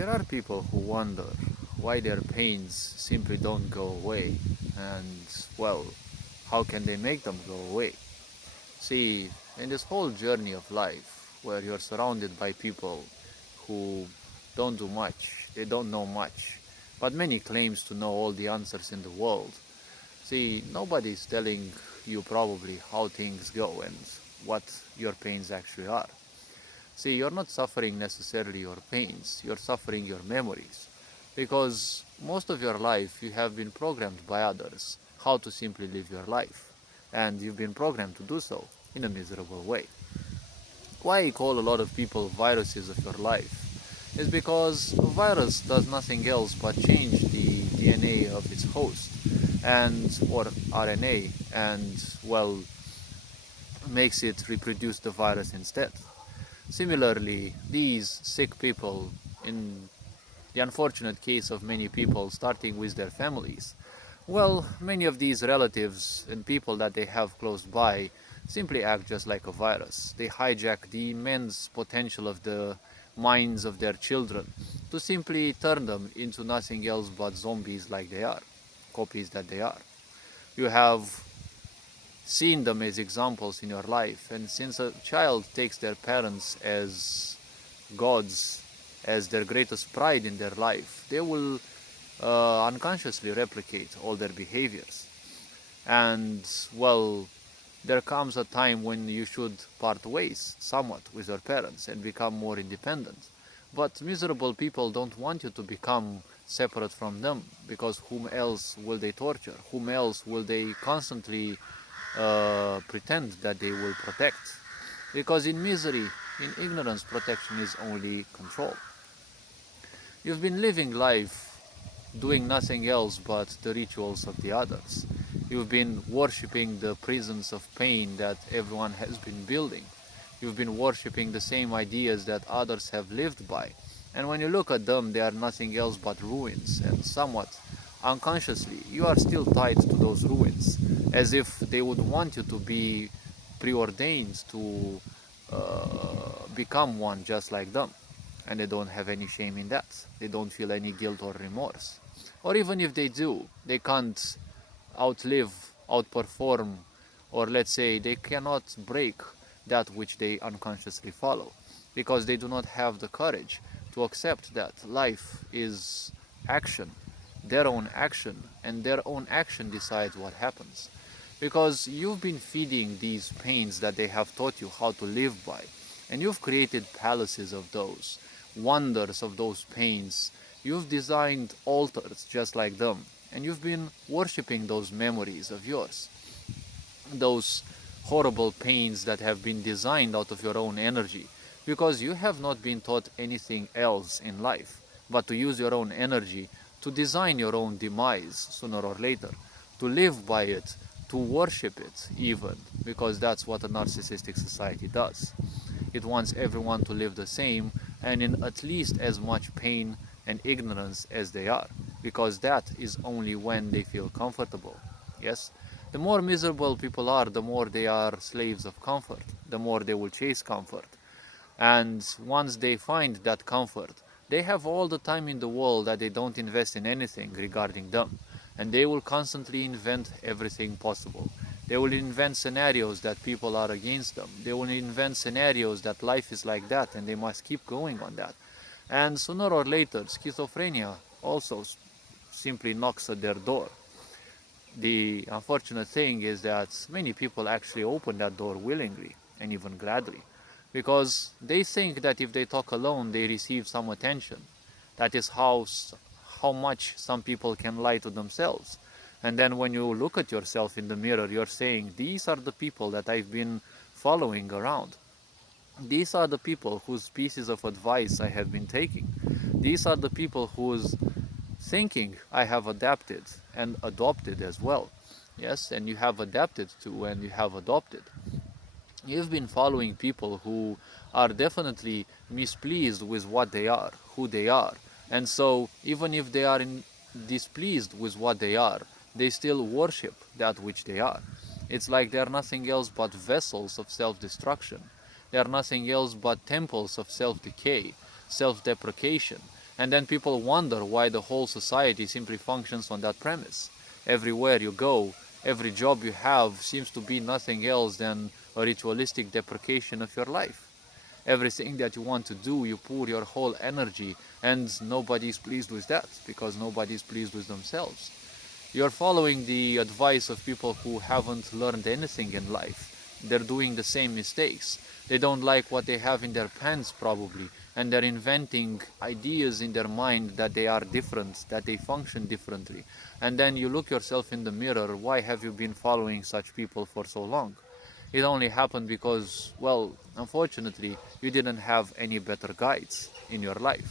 There are people who wonder why their pains simply don't go away, and well, how can they make them go away? See, in this whole journey of life, where you're surrounded by people who don't do much, they don't know much, but many claims to know all the answers in the world. See, nobody's telling you probably how things go and what your pains actually are. See, you're not suffering necessarily your pains, you're suffering your memories. Because most of your life you have been programmed by others how to simply live your life. And you've been programmed to do so in a miserable way. Why I call a lot of people viruses of your life is because a virus does nothing else but change the DNA of its host and or RNA and well makes it reproduce the virus instead. Similarly, these sick people, in the unfortunate case of many people starting with their families, well, many of these relatives and people that they have close by simply act just like a virus. They hijack the immense potential of the minds of their children to simply turn them into nothing else but zombies like they are, copies that they are. You have seen them as examples in your life, and since a child takes their parents as gods, as their greatest pride in their life, they will unconsciously replicate all their behaviors. And well, there comes a time when you should part ways somewhat with your parents and become more independent. But miserable people don't want you to become separate from them, because whom else will they torture? Whom else will they constantly pretend that they will protect? Because in misery, in ignorance, protection is only control. You've been living life doing nothing else but the rituals of the others. You've been worshipping the prisons of pain that everyone has been building. You've been worshipping the same ideas that others have lived by. And when you look at them, they are nothing else but ruins, and somewhat unconsciously, you are still tied to those ruins, as if they would want you to be preordained to become one just like them. And they don't have any shame in that. They don't feel any guilt or remorse. Or even if they do, they can't outlive, outperform, or let's say they cannot break that which they unconsciously follow, because they do not have the courage to accept that life is action, their own action, and their own action decides what happens. Because you've been feeding these pains that they have taught you how to live by, and you've created palaces of those, wonders of those pains. You've designed altars just like them, and you've been worshipping those memories of yours, those horrible pains that have been designed out of your own energy, because you have not been taught anything else in life but to use your own energy to design your own demise sooner or later, to live by it, to worship it even, because that's what a narcissistic society does. It wants everyone to live the same and in at least as much pain and ignorance as they are, because that is only when they feel comfortable. Yes? The more miserable people are, the more they are slaves of comfort, the more they will chase comfort. And once they find that comfort, they have all the time in the world that they don't invest in anything regarding them. And they will constantly invent everything possible. They will invent scenarios that people are against them. They will invent scenarios that life is like that and they must keep going on that. And sooner or later, schizophrenia also simply knocks at their door. The unfortunate thing is that many people actually open that door willingly and even gladly, because they think that if they talk alone, they receive some attention. That is how much some people can lie to themselves. And then when you look at yourself in the mirror, you're saying, these are the people that I've been following around. These are the people whose pieces of advice I have been taking. These are the people whose thinking I have adapted and adopted as well. Yes, and you have adapted to and you have adopted. You've been following people who are definitely mispleased with what they are, who they are. And so, even if they are displeased with what they are, they still worship that which they are. It's like they are nothing else but vessels of self-destruction. They are nothing else but temples of self-decay, self-deprecation. And then people wonder why the whole society simply functions on that premise. Everywhere you go, every job you have seems to be nothing else than a ritualistic deprecation of your life. Everything that you want to do, you pour your whole energy, and nobody is pleased with that because nobody is pleased with themselves. You're following the advice of people who haven't learned anything in life. They're doing the same mistakes. They don't like what they have in their pants, probably, and they're inventing ideas in their mind that they are different, that they function differently. And then you look yourself in the mirror, why have you been following such people for so long? It only happened because, well, unfortunately, you didn't have any better guides in your life.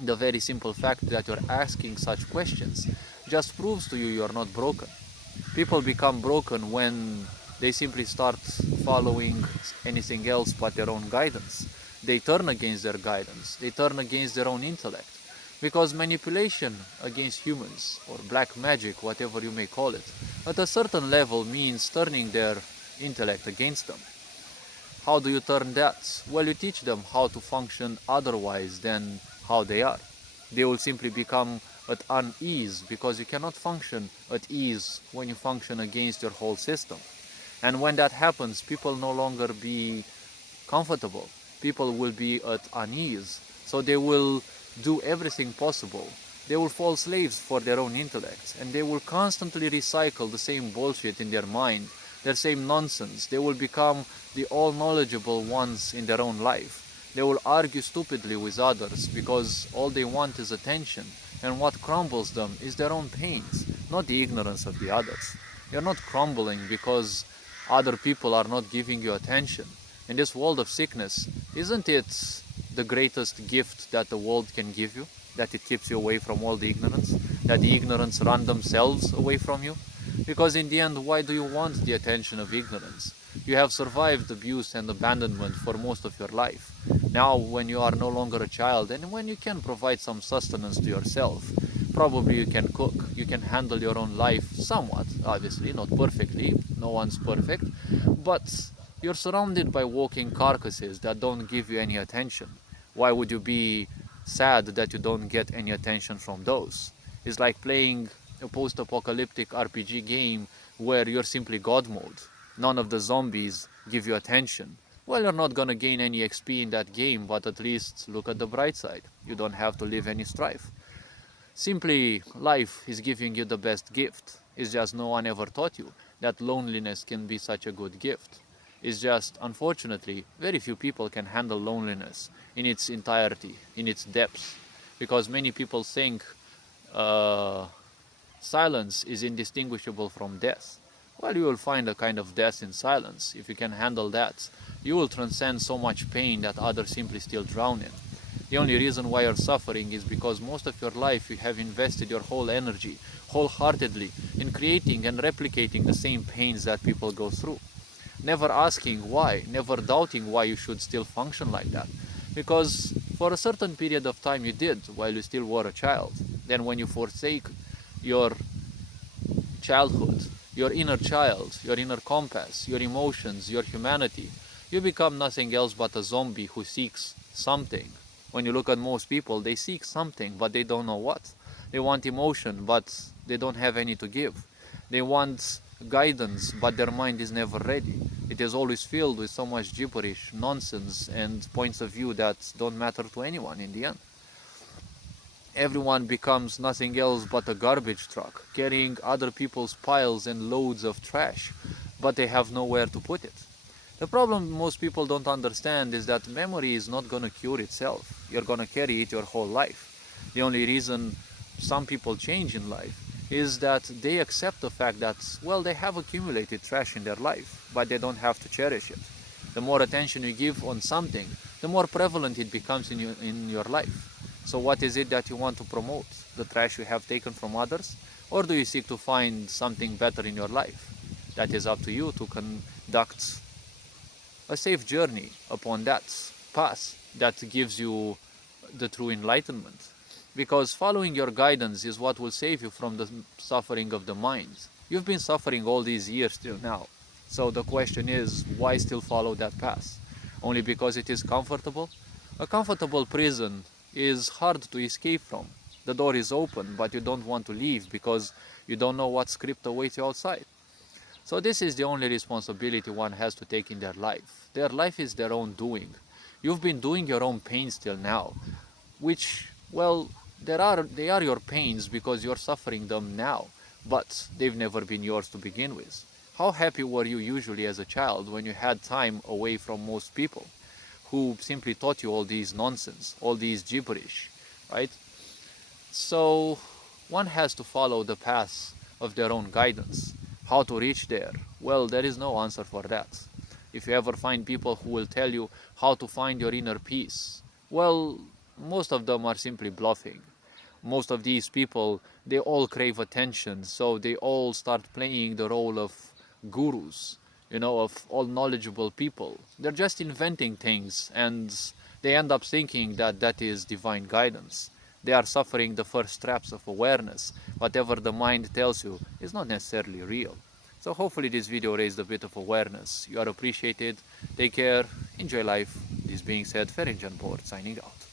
The very simple fact that you're asking such questions just proves to you you're not broken. People become broken when they simply start following anything else but their own guidance. They turn against their guidance, they turn against their own intellect. Because manipulation against humans, or black magic, whatever you may call it, at a certain level means turning their intellect against them. How do you turn that? Well, you teach them how to function otherwise than how they are. They will simply become at unease because you cannot function at ease when you function against your whole system. And when that happens, people no longer be comfortable. People will be at unease. So they will do everything possible. They will fall slaves for their own intellect, and they will constantly recycle the same bullshit in their mind, their same nonsense. They will become the all-knowledgeable ones in their own life. They will argue stupidly with others because all they want is attention, and what crumbles them is their own pains, not the ignorance of the others. You're not crumbling because other people are not giving you attention. In this world of sickness, isn't it the greatest gift that the world can give you? That it keeps you away from all the ignorance? That the ignorance run themselves away from you? Because in the end, why do you want the attention of ignorance? You have survived abuse and abandonment for most of your life. Now, when you are no longer a child and when you can provide some sustenance to yourself, probably you can cook, you can handle your own life somewhat, obviously, not perfectly, no one's perfect, but you're surrounded by walking carcasses that don't give you any attention. Why would you be sad that you don't get any attention from those? It's like playing a post-apocalyptic RPG game where you're simply God mode. None of the zombies give you attention. Well, you're not gonna gain any XP in that game, but at least look at the bright side. You don't have to live any strife. Simply, life is giving you the best gift. It's just no one ever taught you that loneliness can be such a good gift. It's just, unfortunately, very few people can handle loneliness in its entirety, in its depths. Because many people think uh, silence is indistinguishable from death. Well, you will find a kind of death in silence. If you can handle that, you will transcend so much pain that others simply still drown in. The only reason why you're suffering is because most of your life you have invested your whole energy, wholeheartedly, in creating and replicating the same pains that people go through. Never asking why, never doubting why you should still function like that. Because for a certain period of time you did while you still were a child. Then when you forsake your childhood, your inner child, your inner compass, your emotions, your humanity, you become nothing else but a zombie who seeks something. When you look at most people, they seek something, but they don't know what. They want emotion, but they don't have any to give. They want guidance, but their mind is never ready. It is always filled with so much gibberish, nonsense, and points of view that don't matter to anyone in the end. Everyone becomes nothing else but a garbage truck, carrying other people's piles and loads of trash, but they have nowhere to put it. The problem most people don't understand is that memory is not going to cure itself. You're going to carry it your whole life. The only reason some people change in life is that they accept the fact that, well, they have accumulated trash in their life, but they don't have to cherish it. The more attention you give on something, the more prevalent it becomes in your life. So what is it that you want to promote? The trash you have taken from others? Or do you seek to find something better in your life? That is up to you to conduct a safe journey upon that path that gives you the true enlightenment. Because following your guidance is what will save you from the suffering of the mind. You've been suffering all these years till now. So the question is, why still follow that path? Only because it is comfortable? A comfortable prison is hard to escape from. The door is open, but you don't want to leave because you don't know what script awaits you outside. So this is the only responsibility one has to take in their life. Their life is their own doing. You've been doing your own pains till now, which, well, they are your pains because you're suffering them now, but they've never been yours to begin with. How happy were you usually as a child when you had time away from most people who simply taught you all these nonsense, all these gibberish, right? So one has to follow the path of their own guidance. How to reach there? Well, there is no answer for that. If you ever find people who will tell you how to find your inner peace, well, most of them are simply bluffing. Most of these people, they all crave attention, so they all start playing the role of gurus, of all knowledgeable people. They're just inventing things, and they end up thinking that that is divine guidance. They are suffering the first traps of awareness. Whatever the mind tells you is not necessarily real. So hopefully this video raised a bit of awareness. You are appreciated. Take care. Enjoy life. This being said, Ferenjan Board signing out.